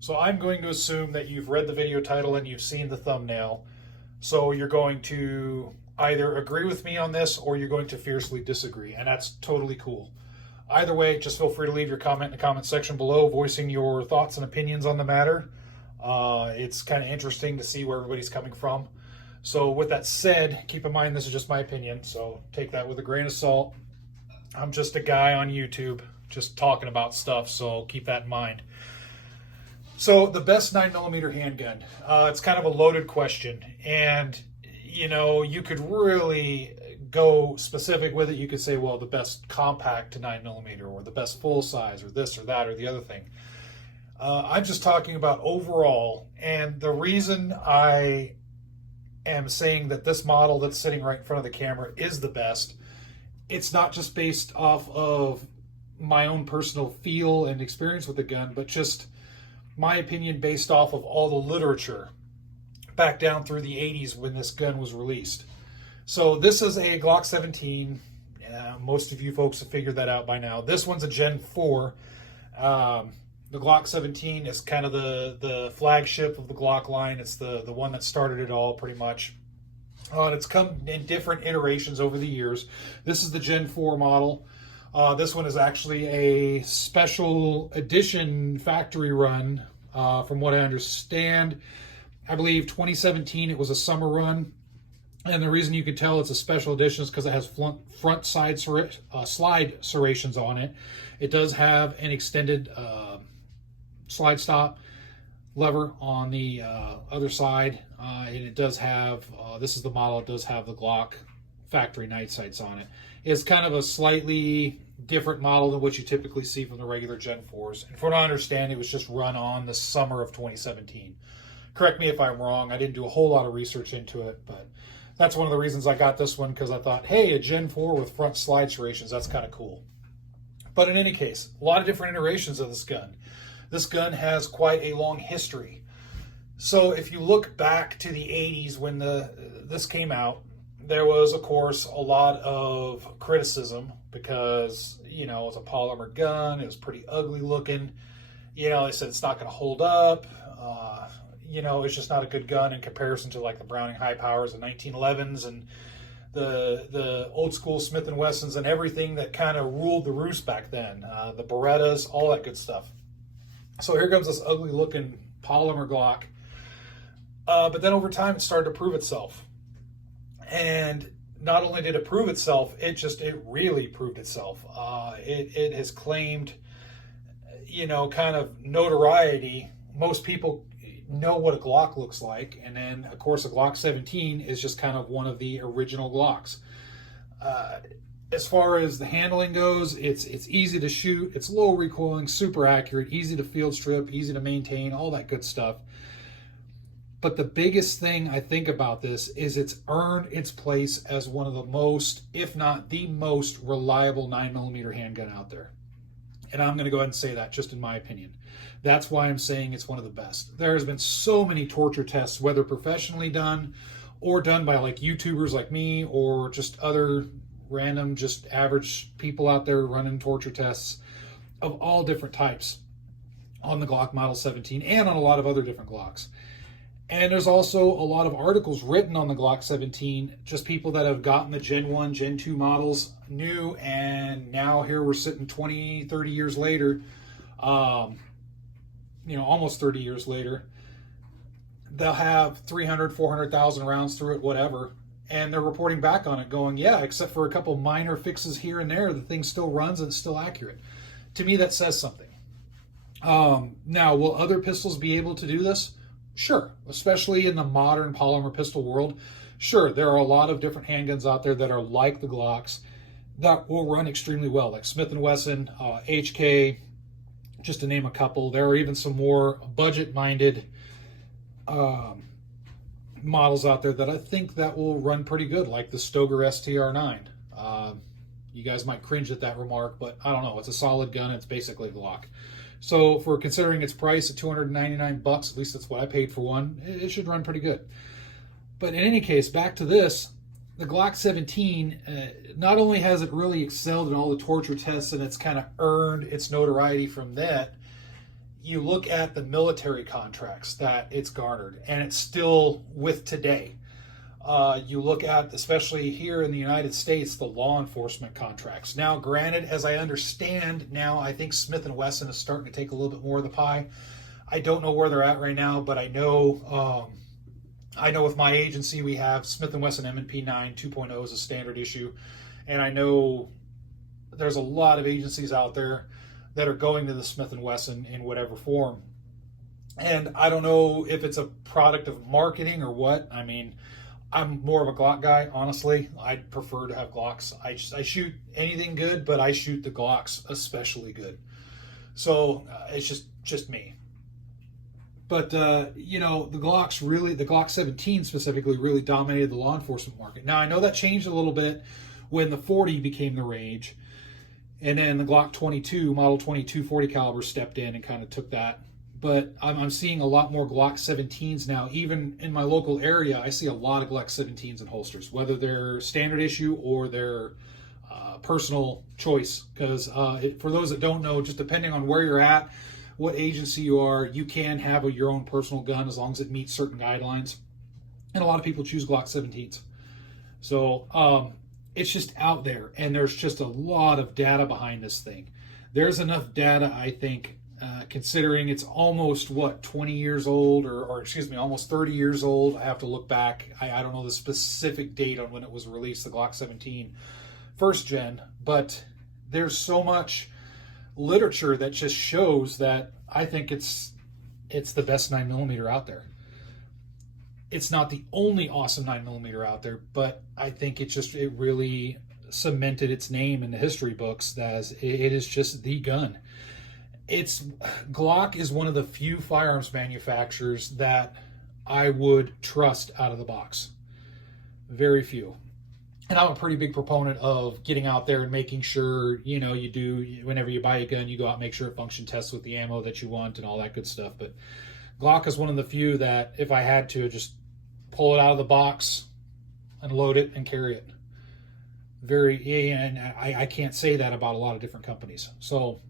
So I'm going to assume that you've read the video title and you've seen the thumbnail. So you're going to either agree with me on this or you're going to fiercely disagree, and that's totally cool. Either way, just feel free to leave your comment in the comment section below, voicing your thoughts and opinions on the matter. It's kind of interesting to see where everybody's coming from. So with that said, keep in mind this is just my opinion, so take that with a grain of salt. I'm just a guy on YouTube just talking about stuff, so keep that in mind. So the best 9mm handgun, it's kind of a loaded question, and you could really go specific with it. You could say, well, the best compact 9mm or the best full size or this or that or the other thing. I'm just talking about overall, and the reason I am saying that this model that's sitting right in front of the camera is the best, it's not just based off of my own personal feel and experience with the gun, but just my opinion based off of all the literature back down through the 80s when this gun was released. So this is a Glock 17. Most of you folks have figured that out by now. This one's a Gen 4. The Glock 17 is kind of the flagship of the Glock line. It's the one that started it all, pretty much. And it's come in different iterations over the years. This is the Gen 4 model. This one is actually a special edition factory run, from what I understand. I believe 2017 it was a summer run. And the reason you can tell it's a special edition is because it has front side slide serrations on it. It does have an extended slide stop lever on the other side, and it does have, this is the model, it does have the Glock factory night sights on it. It's kind of a slightly different model than what you typically see from the regular Gen 4s. And from what I understand, it was just run on the summer of 2017. Correct me if I'm wrong, I didn't do a whole lot of research into it, but that's one of the reasons I got this one, because I thought, hey, a Gen 4 with front slide serrations, that's kind of cool. But in any case, a lot of different iterations of this gun. This gun has quite a long history. So if you look back to the 80s when this came out, there was, of course, a lot of criticism because, it was a polymer gun. It was pretty ugly looking. They said it's not going to hold up. It's just not a good gun in comparison to like the Browning high powers, the 1911s, and the old school Smith & Wessons and everything that kind of ruled the roost back then. The Berettas, all that good stuff. So here comes this ugly looking polymer Glock. But then over time it started to prove itself. And not only did it prove itself, it really proved itself. It has claimed, kind of notoriety. Most people know what a Glock looks like. And then, of course, a Glock 17 is just kind of one of the original Glocks. As far as the handling goes, it's easy to shoot, it's low recoiling, super accurate, easy to field strip, easy to maintain, all that good stuff. But the biggest thing I think about this is it's earned its place as one of the most, if not the most reliable 9mm handgun out there. And I'm going to go ahead and say that, just in my opinion. That's why I'm saying it's one of the best. There has been so many torture tests, whether professionally done or done by like YouTubers like me or just other random, just average people out there running torture tests of all different types on the Glock Model 17 and on a lot of other different Glocks. And there's also a lot of articles written on the Glock 17, just people that have gotten the Gen 1, Gen 2 models new, and now here we're sitting 20, 30 years later, almost 30 years later. They'll have 300, 400,000 rounds through it, whatever. And they're reporting back on it going, yeah, except for a couple minor fixes here and there, the thing still runs and it's still accurate. To me, that says something. Now, will other pistols be able to do this? Sure, especially in the modern polymer pistol world. Sure, there are a lot of different handguns out there that are like the Glocks that will run extremely well, like Smith & Wesson, HK, just to name a couple. There are even some more budget-minded models out there that I think that will run pretty good, like the Stoeger STR9. You guys might cringe at that remark, but I don't know. It's a solid gun. It's basically a Glock. So for considering its price at $299, at least that's what I paid for one, it should run pretty good. But in any case, back to this, the Glock 17, not only has it really excelled in all the torture tests and it's kind of earned its notoriety from that, you look at the military contracts that it's garnered, and it's still with today. You look at, especially here in the United States, the law enforcement contracts. Now, granted, as I understand now, I think Smith & Wesson is starting to take a little bit more of the pie. I don't know where they're at right now, but I know with my agency we have Smith & Wesson M&P 9 2.0 as a standard issue, and I know there's a lot of agencies out there that are going to the Smith & Wesson in whatever form. And I don't know if it's a product of marketing or what. I mean, I'm more of a Glock guy, honestly. I'd prefer to have Glocks. I shoot anything good, but I shoot the Glocks especially good. So it's just me. But, you know, the Glock 17 specifically really dominated the law enforcement market. Now, I know that changed a little bit when the 40 became the rage. And then the Glock 22, Model 22 40 caliber stepped in and kind of took that. But I'm seeing a lot more Glock 17s now. Even in my local area, I see a lot of Glock 17s in holsters, whether they're standard issue or they're personal choice. Because for those that don't know, just depending on where you're at, what agency you are, you can have your own personal gun as long as it meets certain guidelines. And a lot of people choose Glock 17s. So it's just out there, and there's just a lot of data behind this thing. There's enough data, I think, considering it's almost, 20 years old, or excuse me, almost 30 years old. I have to look back. I don't know the specific date on when it was released, the Glock 17 first gen, but there's so much literature that just shows that I think it's the best 9mm out there. It's not the only awesome 9mm out there, but I think it really cemented its name in the history books as it is just the gun. Glock is one of the few firearms manufacturers that I would trust out of the box. Very few. And I'm a pretty big proponent of getting out there and making sure, you know, whenever you buy a gun, you go out and make sure it function tests with the ammo that you want and all that good stuff. But Glock is one of the few that if I had to, just pull it out of the box, unload it, and carry it. And I can't say that about a lot of different companies. So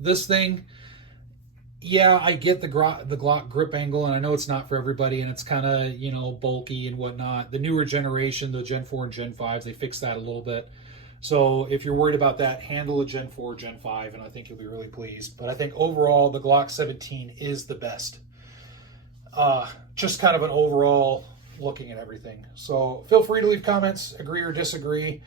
this thing, yeah, I get the Glock grip angle, and I know it's not for everybody, and it's kind of, you know, bulky and whatnot. The newer generation, the Gen 4 and Gen 5s, they fixed that a little bit. So if you're worried about that, handle a Gen 4, Gen 5, and I think you'll be really pleased. But I think overall, the Glock 17 is the best. Just kind of an overall looking at everything. So feel free to leave comments, agree or disagree.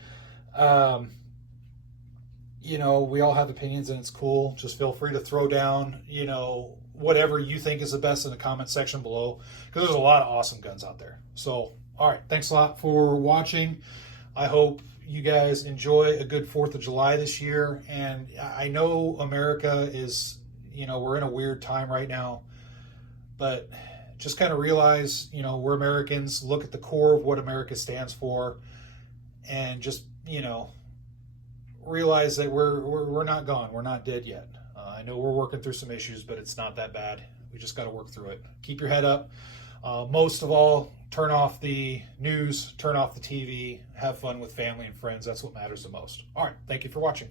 You know, we all have opinions, and it's cool. Just feel free to throw down, you know, whatever you think is the best in the comment section below, because there's a lot of awesome guns out there. So, all right, thanks a lot for watching. I hope you guys enjoy a good 4th of July this year. And I know America is, you know, we're in a weird time right now, but just kind of realize, you know, we're Americans. Look at the core of what America stands for, and just, you know, realize that we're not gone. We're not dead yet. I know we're working through some issues, but it's not that bad. We just got to work through it. Keep your head up. Most of all, turn off the news, turn off the TV, have fun with family and friends. That's what matters the most. All right. Thank you for watching.